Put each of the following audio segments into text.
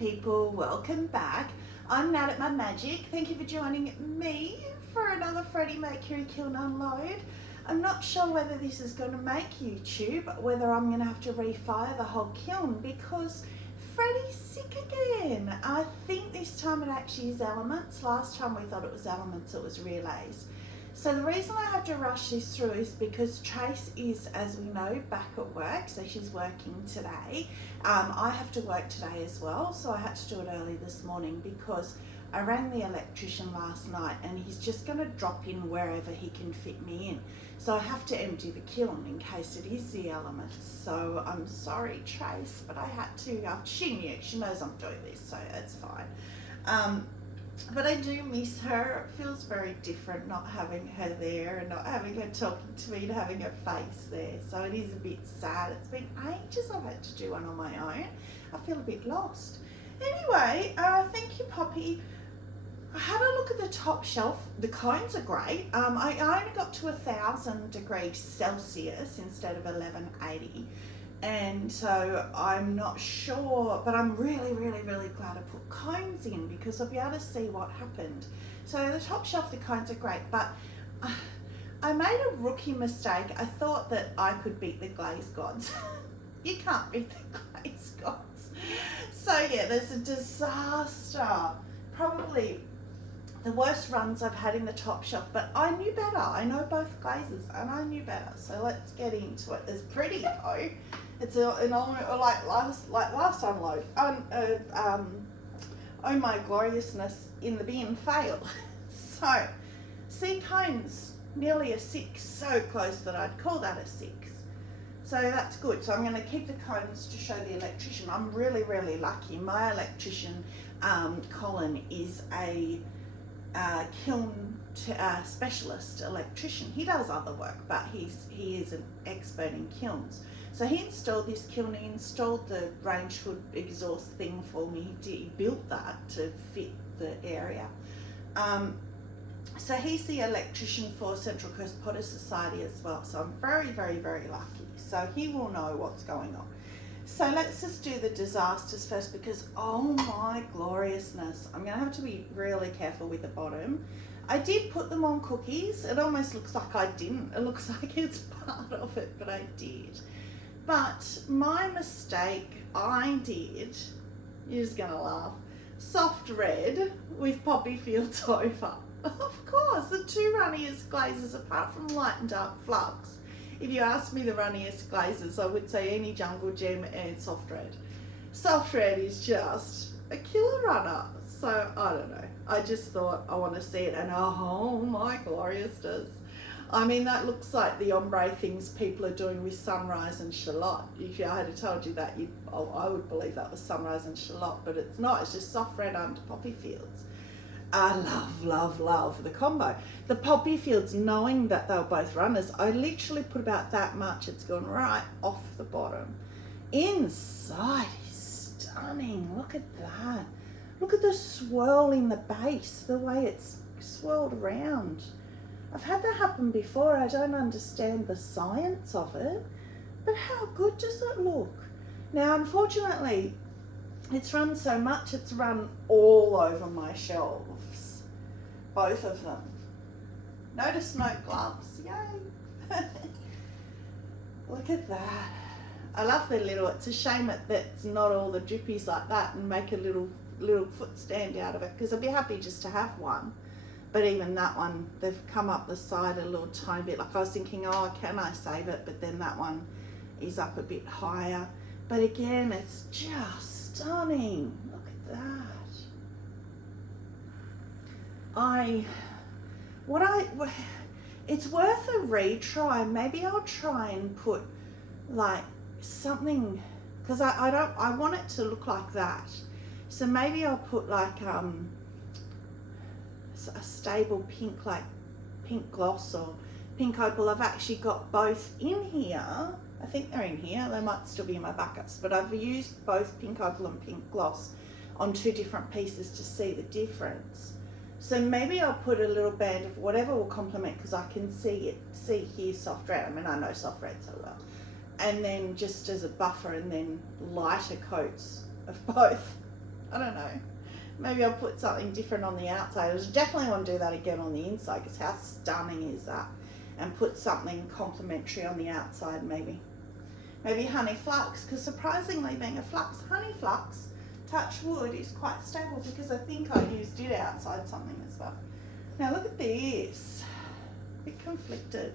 people, welcome back. I'm Nat at My Magic. Thank you for joining me for another Freddy Mayco Kiln unload. I'm not sure whether this is going to make YouTube, whether I'm going to have to refire the whole kiln because Freddy's sick again. I think this time it actually is elements. Last time we thought it was elements, it was relays. So the reason I have to rush this through is because Trace is, as we know, back at work, so she's working today. I have to work today as well, so I had to do it early this morning because I rang the electrician last night and he's just going to drop in wherever he can fit me in. So I have to empty the kiln in case it is the elements. So I'm sorry, Trace, but I had to. She knew, she knows I'm doing this, so it's fine. But I do miss her. It feels very different not having her there and not having her talking to me and having her face there. So it is a bit sad. It's been ages I've had to do one on my own. I feel a bit lost. Anyway, thank you, Poppy. I had a look at the top shelf. The cones are great. I only got to 1,000 degrees Celsius instead of 1180. And so I'm not sure, but I'm really glad I put cones in because I'll be able to see what happened. So the top shelf, the cones are great, but I made a rookie mistake. I thought that I could beat the Glaze gods. You can't beat the Glaze gods. So yeah, there's a disaster. Probably the worst runs I've had in the top shelf, but I knew better. I know both glazes and I knew better. So let's get into it. It's pretty though. It's like last unload. Oh my gloriousness in the bin failed. So, see cones, nearly a 6, so close that I'd call that a 6. So that's good. So I'm going to keep the cones to show the electrician. I'm really lucky. My electrician, Colin, is a kiln specialist electrician. He does other work, but he is an expert in kilns. So he installed this kiln, he installed the range hood exhaust thing for me. He built that to fit the area. So he's the electrician for Central Coast Pottery Society as well. So I'm very lucky. So he will know what's going on. So let's just do the disasters first because oh my gloriousness. I'm going to have to be really careful with the bottom. I did put them on cookies. It almost looks like I didn't. It looks like it's part of it, but I did. But my mistake I did, you're just going to laugh, soft red with poppy fields over. Of course, the two runniest glazes apart from light and dark flux. If you ask me the runniest glazes, I would say any jungle gem and soft red. Soft red is just a killer runner. So I don't know. I just thought I want to see it and oh my gloriousness. I mean, that looks like the ombre things people are doing with sunrise and shallot. If I had told you that, I would believe that was sunrise and shallot, but it's not. It's just soft red under poppy fields. I love the combo. The poppy fields, knowing that they were both runners, I literally put about that much. It's gone right off the bottom. Inside is stunning. Look at that. Look at the swirl in the base, the way it's swirled around. I've had that happen before. I don't understand the science of it, but how good does it look? Now, unfortunately, it's run so much, it's run all over my shelves, both of them. Notice no gloves, yay. Look at that. I love the little, it's a shame that it's not all the drippies like that and make a little foot stand out of it because I'd be happy just to have one. But even that one, they've come up the side a little tiny bit. Like I was thinking, oh, can I save it? But then that one is up a bit higher. But again, it's just stunning. Look at that. It's worth a retry. Maybe I'll try and put like something, because I want it to look like that. So maybe I'll put like a stable pink, like pink gloss or pink opal. I've actually got both in here. I think they're in here. They might still be in my backups, but I've used both pink opal and pink gloss on 2 different pieces to see the difference. So maybe I'll put a little band of whatever will complement, because I can see here soft red. I mean, I know soft red so well. And then just as a buffer, and then lighter coats of both. I don't know. Maybe I'll put something different on the outside. I definitely want to do that again on the inside, because how stunning is that? And put something complementary on the outside, maybe. Maybe honey flux, because surprisingly, being a flux, honey flux, touch wood, is quite stable, because I think I used it outside something as well. Now look at this, a bit conflicted.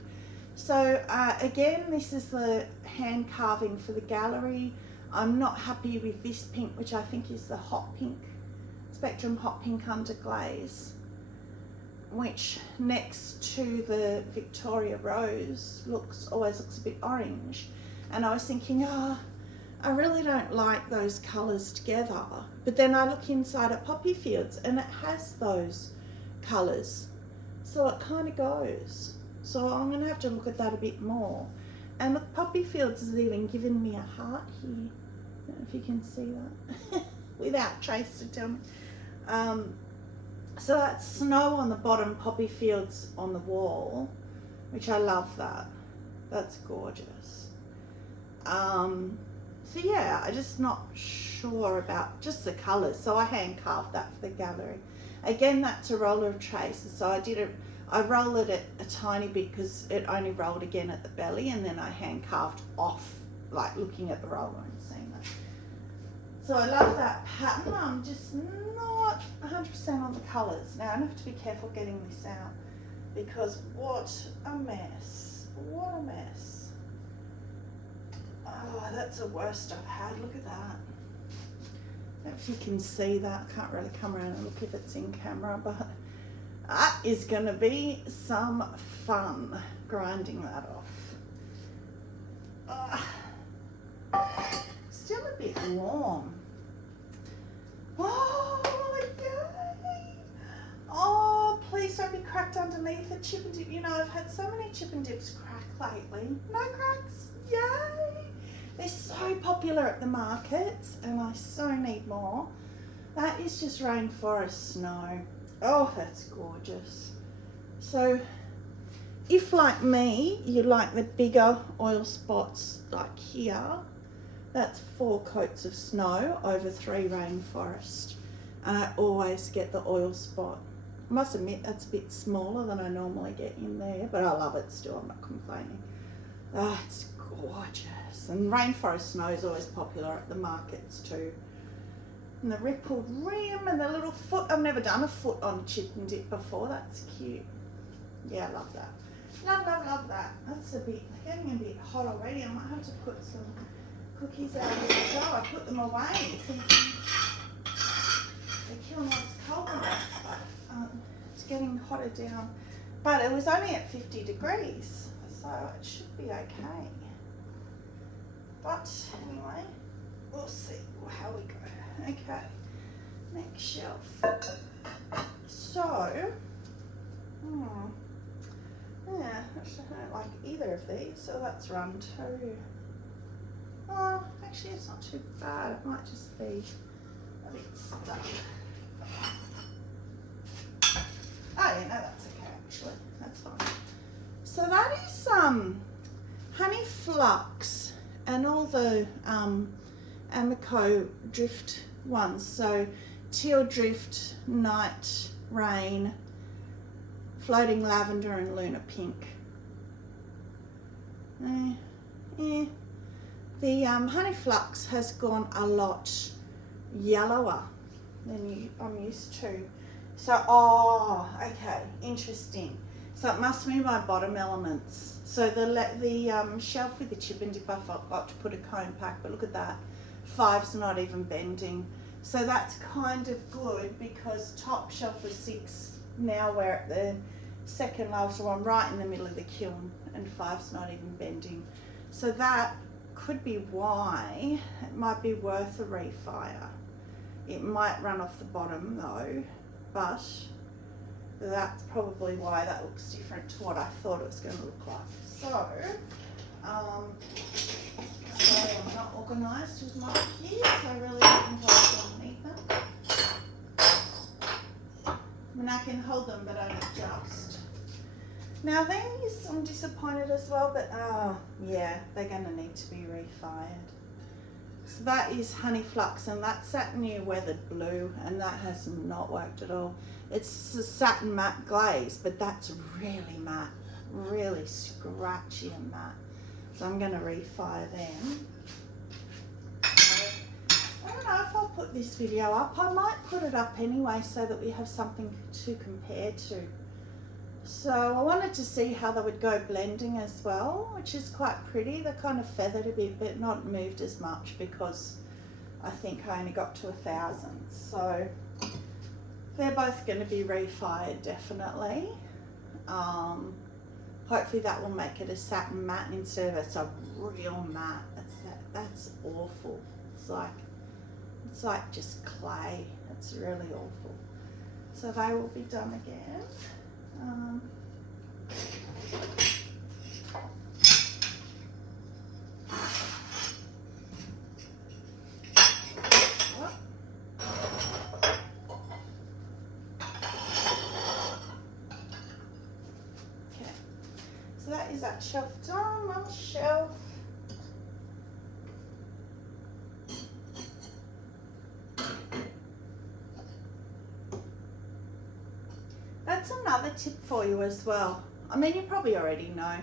So again, this is the hand carving for the gallery. I'm not happy with this pink, which I think is the hot pink, Spectrum Hot Pink under Glaze, which next to the Victoria Rose always looks a bit orange. And I was thinking, I really don't like those colours together. But then I look inside at Poppy Fields and it has those colours. So it kind of goes. So I'm going to have to look at that a bit more. And look, Poppy Fields has even given me a heart here. I don't know if you can see that. Without Trace to tell me. So that's snow on the bottom, Poppy Fields on the wall, which I love that. That's gorgeous. So yeah, I'm just not sure about just the colours. So I hand carved that for the gallery. Again, that's a roller of traces. So I rolled it a tiny bit because it only rolled again at the belly, and then I hand carved off, like looking at the roller and seeing that. So I love that pattern. I'm just not 100% on the colours. Now I have to be careful getting this out, because what a mess. What a mess. Oh, that's the worst I've had. Look at that. I don't know if you can see that. I can't really come around and look if it's in camera, but that is going to be some fun grinding that off. Still a bit warm. Oh, yay! Oh, please don't be cracked underneath the chip and dip. You know, I've had so many chip and dips crack lately. No cracks. Yay! They're so popular at the markets, and I so need more. That is just rainforest snow. Oh, that's gorgeous. So if, like me, you like the bigger oil spots like here, that's 4 coats of snow over 3 rainforest. And I always get the oil spot. I must admit that's a bit smaller than I normally get in there, but I love it still, I'm not complaining. Oh, it's gorgeous. And rainforest snow is always popular at the markets too. And the rippled rim and the little foot. I've never done a foot on chip and dip before. That's cute. Yeah, I love that. Love, love, love that. That's getting a bit hot already. I might have to put some cookies out as I go. I put them away thinking the kiln was cold enough, but it's getting hotter down. But it was only at 50 degrees, so it should be okay. But anyway, we'll see how we go. Okay, next shelf. So, yeah, actually I don't like either of these, so that's run too. Oh, actually it's not too bad. It might just be a bit stuck. Oh yeah, no, that's okay actually. That's fine. So that is honey flux and all the Amaco drift ones. So teal drift, night rain, floating lavender, and lunar pink. The honey flux has gone a lot yellower than I'm used to. So, oh, okay, interesting. So it must be my bottom elements. So the shelf with the chip and dip, I forgot to put a cone pack, but look at that. 5's not even bending. So that's kind of good, because top shelf was 6. Now we're at the second last one, right in the middle of the kiln, and 5's not even bending. So that could be why it might be worth a refire. It might run off the bottom though, but that's probably why that looks different to what I thought it was going to look like. So, I'm not organised with my keys, so I really don't need them. I mean, I can hold them, but only just. Now these, I'm disappointed as well, but yeah, they're going to need to be refired. So that is Honey Flux, and that's that new weathered blue, and that has not worked at all. It's a satin matte glaze, but that's really matte, really scratchy and matte. So I'm going to refire them. I don't know if I'll put this video up. I might put it up anyway so that we have something to compare to. So I wanted to see how they would go blending as well, which is quite pretty. They're kind of feathered a bit, but not moved as much because I think I only got to 1,000. So they're both going to be refired definitely. Hopefully that will make it a satin matte instead of it's a real matte. That's awful. It's like just clay. It's really awful. So they will be done again. Okay, so that is that shelf done. One shelf. That's another tip for you as well. I mean, you probably already know,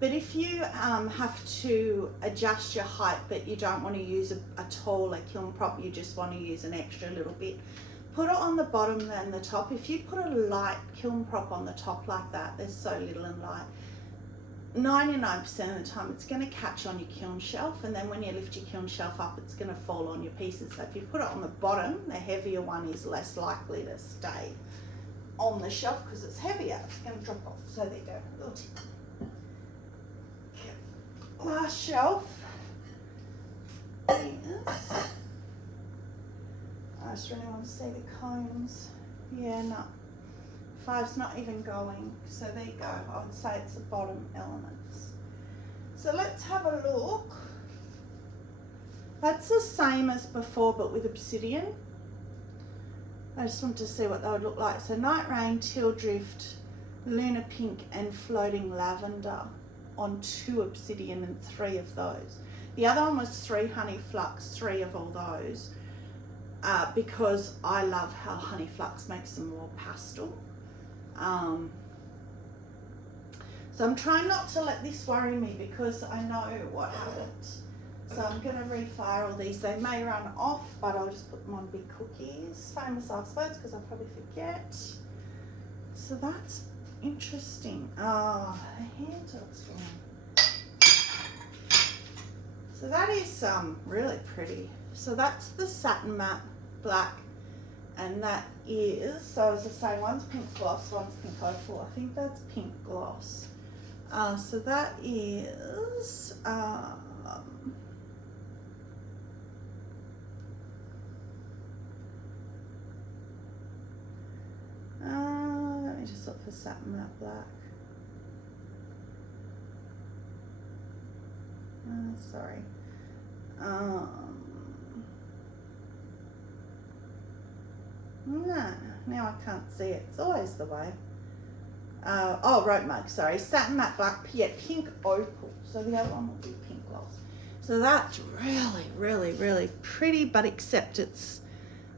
but if you have to adjust your height, but you don't want to use a taller kiln prop, you just want to use an extra little bit, put it on the bottom and the top. If you put a light kiln prop on the top like that, there's so little and light, 99% of the time it's going to catch on your kiln shelf, and then when you lift your kiln shelf up, it's going to fall on your pieces. So if you put it on the bottom, the heavier one is less likely to stay on the shelf because it's heavier. It's going to drop off. So there you go. Little tip. Okay. Last shelf is, I just really want to see the cones. Yeah, no. 5's not even going. So there you go. I would say it's the bottom elements. So let's have a look. That's the same as before, but with obsidian. I just want to see what they would look like. So Night Rain, Teal Drift, Lunar Pink and Floating Lavender on 2 obsidian and 3 of those. The other one was 3 Honey Flux, 3 of all those, because I love how Honey Flux makes them more pastel. So I'm trying not to let this worry me because I know what happened. So I'm going to refire all these. They may run off, but I'll just put them on big cookies. Famous last words because I'll probably forget. So that's interesting. Oh, the handle's gone. So that is really pretty. So that's the satin matte black, and that is, so as I say, one's pink gloss, one's pink opal. I think that's pink gloss. So that is let me just look for satin matte black. Sorry. No, now I can't see it. It's always the way. Oh, rope mug, sorry. Satin matte black, yeah, pink opal. So the other one will be pink gloss. So that's really, really, really pretty, but except it's,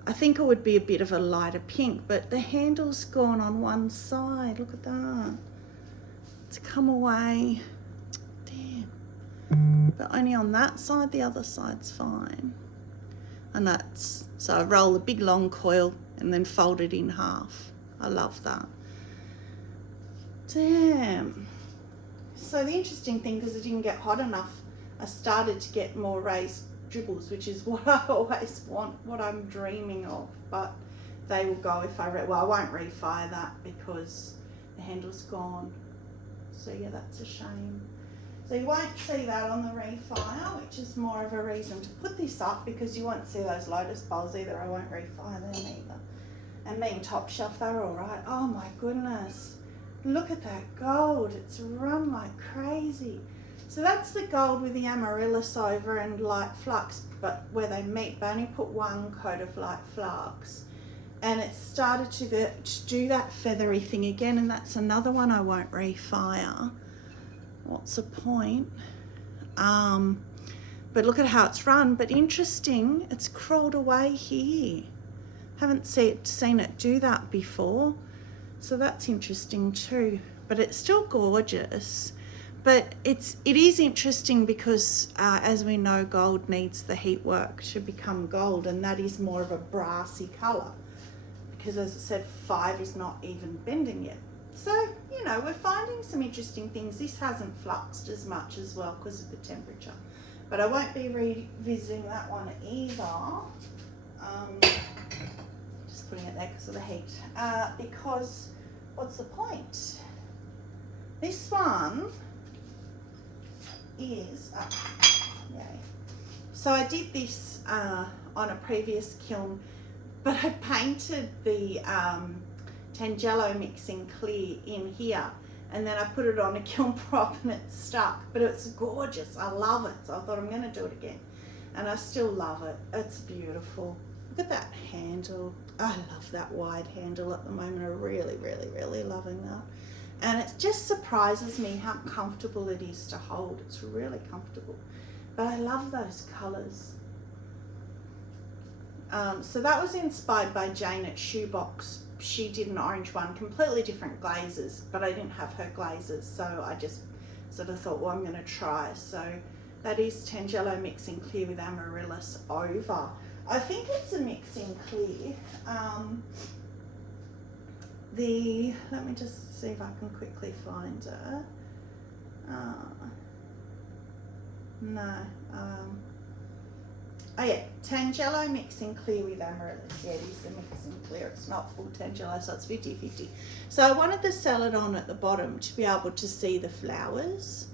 I think it would be a bit of a lighter pink, but the handle's gone on one side. Look at that. It's come away. Damn. But only on that side, the other side's fine. And that's, so I roll a big long coil and then fold it in half. I love that. Damn. So the interesting thing, because it didn't get hot enough, I started to get more raised dribbles, which is what I always want, what I'm dreaming of, but they will go if I, well, I won't refire that because the handle's gone. So yeah, that's a shame. So you won't see that on the refire, which is more of a reason to put this up, because you won't see those lotus bowls either. I won't refire them either. And being top shelf, they're all right. Oh my goodness. Look at that gold. It's run like crazy. So that's the gold with the amaryllis over and light flux, but where they meet, but I only put one coat of light flux. And it started to do that feathery thing again, and that's another one I won't refire. What's the point? but look at how it's run. But interesting, it's crawled away here. Haven't seen it do that before. So that's interesting too. But it's still gorgeous. But it is interesting because as we know, gold needs the heat work to become gold, and that is more of a brassy colour. Because as I said, 5 is not even bending yet. So, you know, we're finding some interesting things. This hasn't fluxed as much as well because of the temperature. But I won't be revisiting that one either. Just putting it there because of the heat. Because, what's the point? This one is, yay. So I did this on a previous kiln, but I painted the Tangelo mixing clear in here, and then I put it on a kiln prop and it stuck, but it's gorgeous. I love it. So I thought I'm going to do it again, and I still love it. It's beautiful. Look at that handle. I love that wide handle at the moment. I'm really, really, really loving that. And it just surprises me how comfortable it is to hold. It's really comfortable. But I love those colours. So that was inspired by Jane at Shoebox. She did an orange one, completely different glazes, but I didn't have her glazes, so I just sort of thought, well, I'm going to try. So that is Tangelo mixing clear with amaryllis over. I think it's a mixing clear. Let me just see if I can quickly find it. Oh yeah, Tangelo mixing clear with amaryllis. Yeah, it is the mixing clear. It's not full Tangelo, so it's 50-50. So I wanted the celadon at the bottom to be able to see the flowers.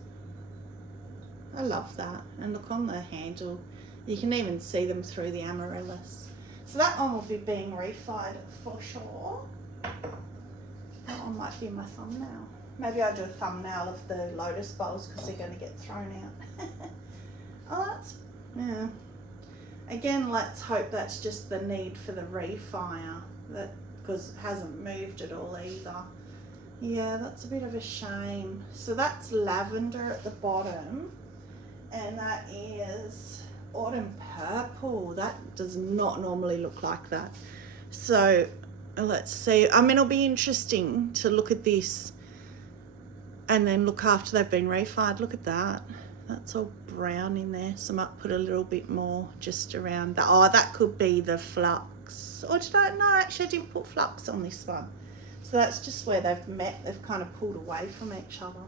I love that. And look on the handle, you can even see them through the amaryllis. So that one will be being refired for sure. That one might be my thumbnail. Maybe I'll do a thumbnail of the lotus bowls because they're going to get thrown out. Oh, that's, yeah. Again, let's hope that's just the need for the refire, that because it hasn't moved at all either. Yeah, that's a bit of a shame. So that's lavender at the bottom, and that is autumn purple. That does not normally look like that. So let's see. I mean, it'll be interesting to look at this and then look after they've been refired. Look at that. That's all brown in there. So I might put a little bit more just around that. Oh, that could be the flux. Or did I? No, actually I didn't put flux on this one. So that's just where they've met. They've kind of pulled away from each other.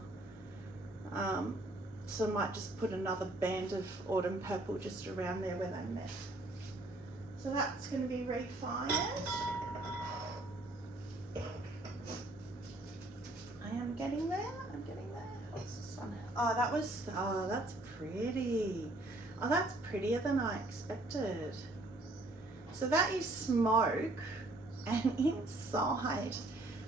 So I might just put another band of autumn purple just around there where they met. So that's going to be refired. I am getting there. I'm getting there. What's this one? Oh, that's pretty. Oh, that's prettier than I expected. So that is smoke, and inside,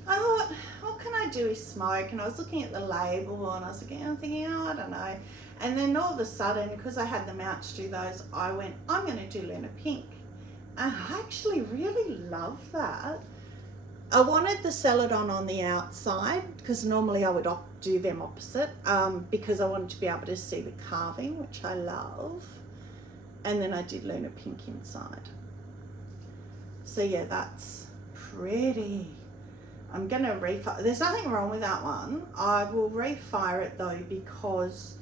I thought, what can I do with smoke? And I was looking at the label, and I was thinking, oh, I don't know. And then all of a sudden, because I had them out to do those, I went, I'm going to do Lunar Pink. And I actually really love that. I wanted the celadon on the outside because normally I would do them opposite because I wanted to be able to see the carving, which I love. And then I did Lunar Pink inside. So yeah, that's pretty. I'm going to refire. There's nothing wrong with that one. I will refire it though because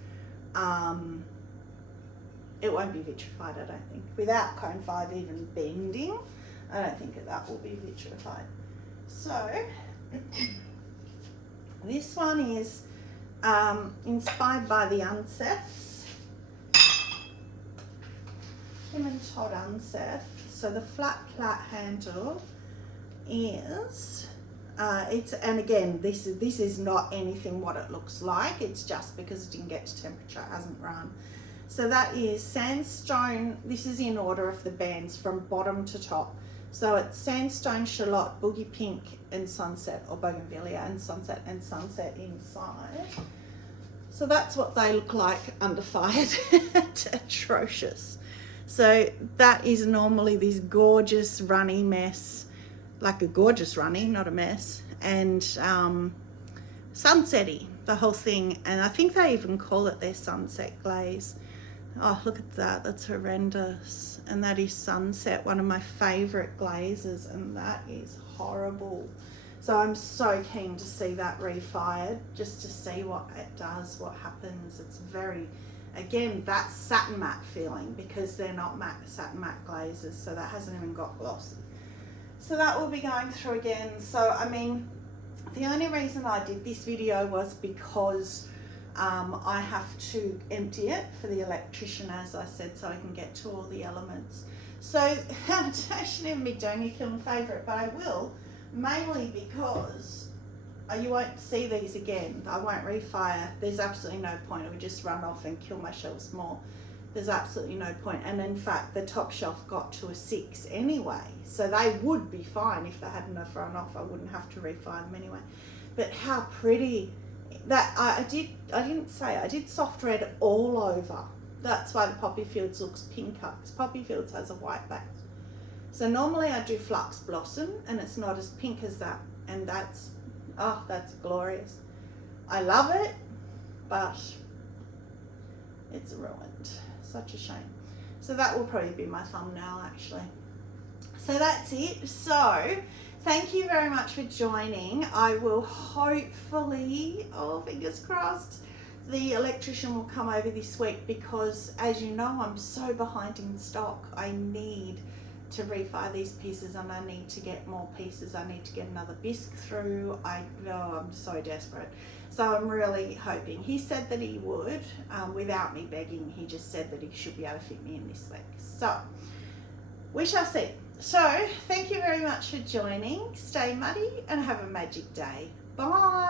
it won't be vitrified, I don't think. Without cone 5 even bending, I don't think that will be vitrified. So this one is inspired by the unseths, Tim and Todd unseth. So the flat handle is and again this is not anything what it looks like. It's just because it didn't get to temperature, it hasn't run. So that is sandstone. This is in order of the bands from bottom to top. So it's sandstone, shallot, boogie pink, and sunset, or bougainvillea and sunset inside. So that's what they look like under fire. It's atrocious. So that is normally this gorgeous runny mess, like a gorgeous runny, not a mess, and sunsetty, the whole thing. And I think they even call it their sunset glaze. Oh, look at that. That's horrendous. And that is Sunset, one of my favourite glazes, and that is horrible. So I'm so keen to see that refired, just to see what it does, what happens. It's very, again, that satin matte feeling, because they're not matte, satin matte glazes, so that hasn't even got glossy. So that will be going through again. So, I mean, the only reason I did this video was because I have to empty it for the electrician, as I said, so I can get to all the elements. So I shouldn't even be doing a kiln favourite, but I will, mainly because you won't see these again. I won't refire. There's absolutely no point. It would just run off and kill my shelves more. There's absolutely no point. And in fact, the top shelf got to a 6 anyway, so they would be fine if they hadn't have run off. I wouldn't have to refire them anyway. But how pretty that I did soft red all over. That's why the Poppy Fields looks pinker, because Poppy Fields has a white base. So normally I do Flux Blossom and it's not as pink as that, and that's glorious. I love it, but it's ruined. Such a shame. So that will probably be my thumbnail actually. So that's it. So thank you very much for joining. I will hopefully, oh, fingers crossed, the electrician will come over this week, because as you know, I'm so behind in stock. I need to refire these pieces and I need to get more pieces. I need to get another bisque through. I'm so desperate. So I'm really hoping. He said that he would, without me begging. He just said that he should be able to fit me in this week. So we shall see. So thank you very much for joining. Stay muddy and have a magic day. Bye.